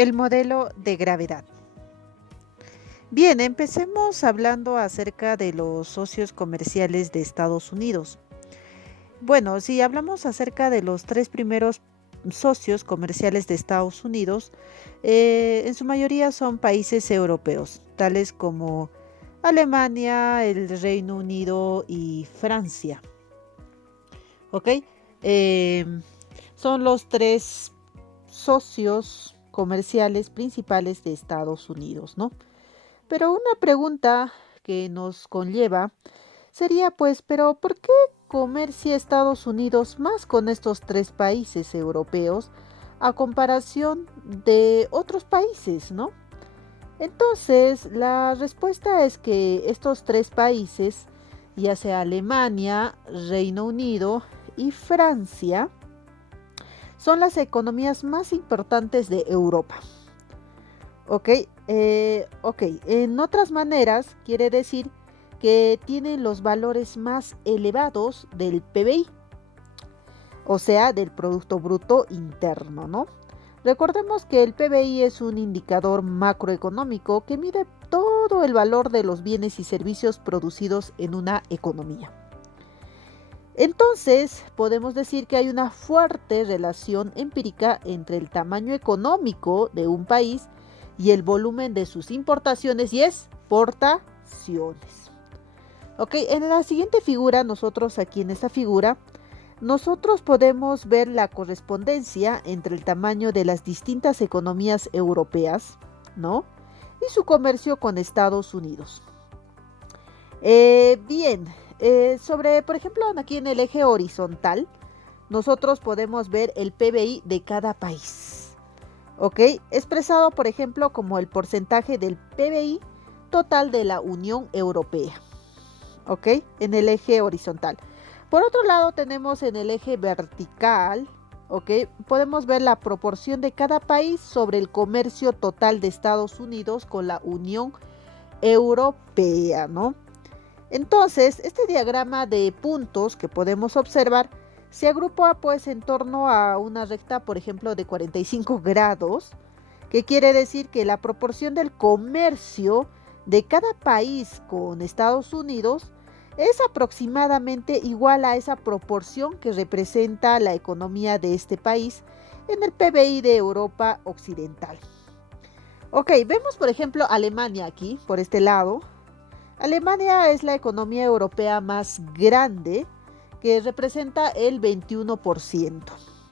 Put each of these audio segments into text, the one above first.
El modelo de gravedad. Bien, empecemos hablando acerca de los socios comerciales de Estados Unidos. Bueno, si hablamos acerca de los tres primeros socios comerciales de Estados Unidos, en su mayoría son países europeos, tales como Alemania, el Reino Unido y Francia. ¿Ok? Em, Son los tres socios comerciales principales de Estados Unidos, ¿no? Pero una pregunta que nos conlleva sería pues, pero ¿por qué comercia Estados Unidos más con estos tres países europeos a comparación de otros países, ¿no? Entonces, la respuesta es que estos tres países, ya sea Alemania, Reino Unido y Francia, son las economías más importantes de Europa. ¿Ok? Ok, en otras maneras quiere decir que tienen los valores más elevados del PBI, o sea, del Producto Bruto Interno, ¿no? Recordemos que el PBI es un indicador macroeconómico que mide todo el valor de los bienes y servicios producidos en una economía. Entonces, podemos decir que hay una fuerte relación empírica entre el tamaño económico de un país y el volumen de sus importaciones y exportaciones. Ok, en la siguiente figura, aquí en esta figura, nosotros podemos ver la correspondencia entre el tamaño de las distintas economías europeas, ¿no? Y su comercio con Estados Unidos. Bien, por ejemplo, aquí en el eje horizontal, nosotros podemos ver el PBI de cada país, ¿ok? Expresado, por ejemplo, como el porcentaje del PBI total de la Unión Europea, ¿ok? En el eje horizontal. Por otro lado, tenemos en el eje vertical, ¿ok? Podemos ver la proporción de cada país sobre el comercio total de Estados Unidos con la Unión Europea, ¿no? Entonces, este diagrama de puntos que podemos observar se agrupa pues en torno a una recta, por ejemplo, de 45 grados, que quiere decir que la proporción del comercio de cada país con Estados Unidos es aproximadamente igual a esa proporción que representa la economía de este país en el PBI de Europa Occidental. Ok, vemos por ejemplo Alemania aquí, por este lado. Alemania es la economía europea más grande, que representa el 21%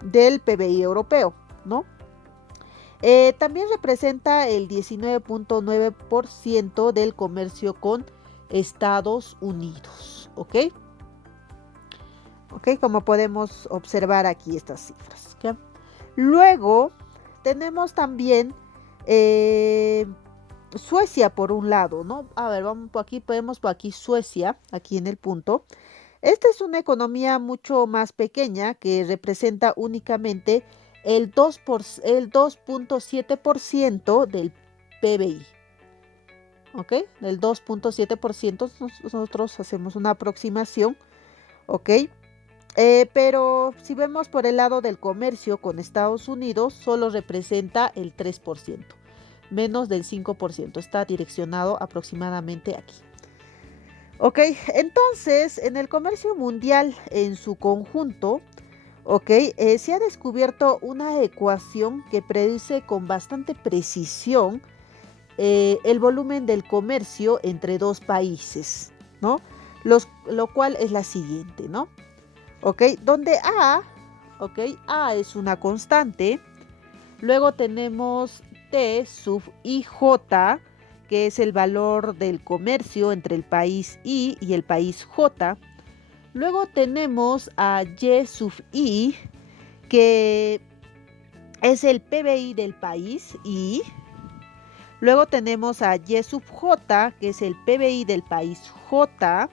del PBI europeo, ¿no? También representa el 19.9% del comercio con Estados Unidos, ¿ok? ¿Ok? Como podemos observar aquí estas cifras, ¿ok? Luego tenemos también Suecia por un lado, ¿no? A ver, vamos por aquí, podemos por aquí Suecia, aquí en el punto. Esta es una economía mucho más pequeña que representa únicamente el 2.7% del PBI. ¿Ok? El 2.7% nosotros hacemos una aproximación. ¿Ok? Pero si vemos por el lado del comercio con Estados Unidos, solo representa el 3%, menos del 5%. Está direccionado aproximadamente aquí. Ok, entonces en el comercio mundial en su conjunto, ok, se ha descubierto una ecuación que predice con bastante precisión el volumen del comercio entre dos países, ¿no? Lo cual es la siguiente, ¿no? Ok, donde ok, A es una constante, luego tenemos T sub IJ, que es el valor del comercio entre el país I y el país J. Luego tenemos a Y sub I, que es el PBI del país I. Luego tenemos a Y sub J, que es el PBI del país J.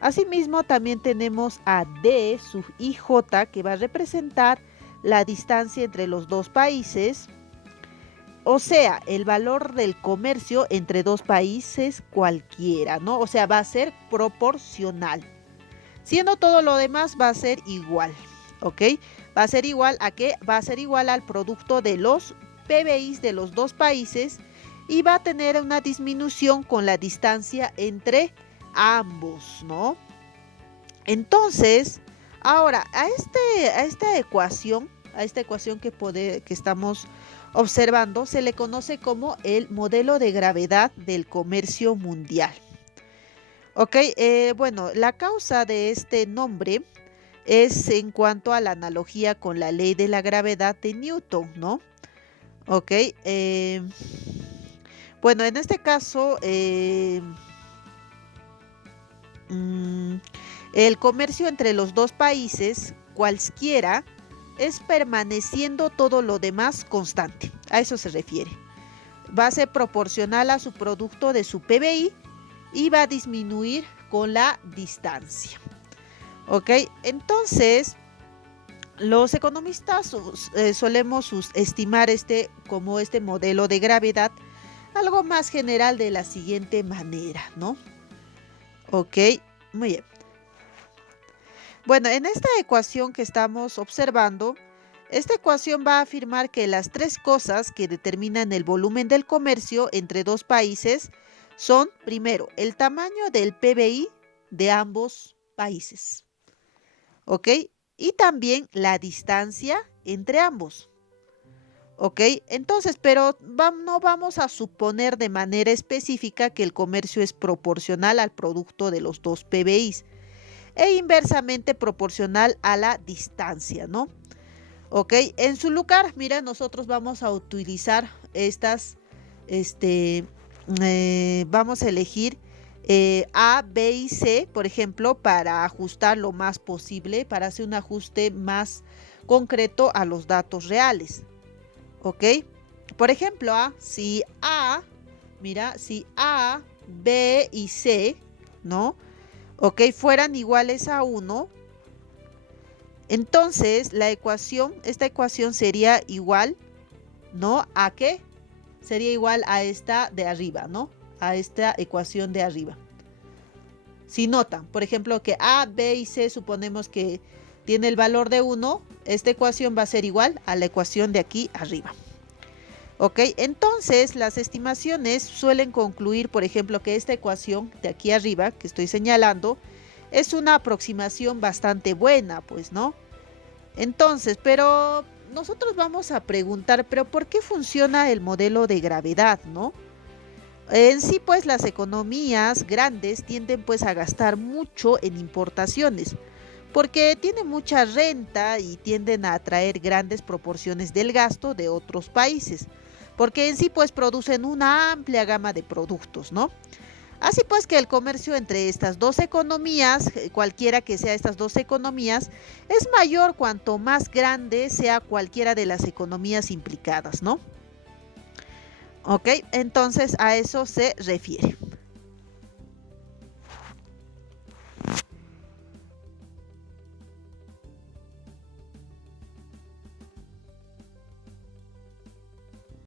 Asimismo, también tenemos a D sub IJ, que va a representar la distancia entre los dos países. O sea, el valor del comercio entre dos países cualquiera, ¿no? O sea, va a ser proporcional. Siendo todo lo demás va a ser igual, ¿ok? ¿Va a ser igual a qué? Va a ser igual al producto de los PBIs de los dos países y va a tener una disminución con la distancia entre ambos, ¿no? Entonces, ahora, a esta ecuación que estamos observando, se le conoce como el modelo de gravedad del comercio mundial. Ok, bueno, la causa de este nombre es en cuanto a la analogía con la ley de la gravedad de Newton, ¿no? Ok, bueno, en este caso, mm, el comercio entre los dos países, cualquiera, es permaneciendo todo lo demás constante. A eso se refiere. Va a ser proporcional a su producto de su PBI y va a disminuir con la distancia. ¿Ok? Entonces, los economistas solemos estimar como este modelo de gravedad algo más general de la siguiente manera, ¿no? Ok, muy bien. Bueno, en esta ecuación que estamos observando, esta ecuación va a afirmar que las tres cosas que determinan el volumen del comercio entre dos países son, primero, el tamaño del PBI de ambos países, ¿ok? Y también la distancia entre ambos, ¿ok? Entonces, pero no vamos a suponer de manera específica que el comercio es proporcional al producto de los dos PBIs e inversamente proporcional a la distancia, ¿no? Ok, en su lugar, mira, nosotros vamos a utilizar vamos a elegir A, B y C, por ejemplo, para ajustar lo más posible, para hacer un ajuste más concreto a los datos reales. Ok, por ejemplo, si A, B y C, ¿no? Ok, fueran iguales a 1, entonces esta ecuación sería igual, ¿no? ¿A qué? Sería igual a esta de arriba, ¿no? A esta ecuación de arriba. Si notan, por ejemplo, que A, B y C suponemos que tiene el valor de 1, esta ecuación va a ser igual a la ecuación de aquí arriba. ¿Ok? Entonces, las estimaciones suelen concluir, por ejemplo, que esta ecuación de aquí arriba, que estoy señalando, es una aproximación bastante buena, pues, ¿no? Entonces, pero nosotros vamos a preguntar, ¿pero por qué funciona el modelo de gravedad, no? En sí, pues, las economías grandes tienden, pues, a gastar mucho en importaciones, porque tienen mucha renta y tienden a atraer grandes proporciones del gasto de otros países, porque en sí, pues, producen una amplia gama de productos, ¿no? Así pues que el comercio entre estas dos economías, cualquiera que sea estas dos economías, es mayor cuanto más grande sea cualquiera de las economías implicadas, ¿no? Ok, entonces a eso se refiere.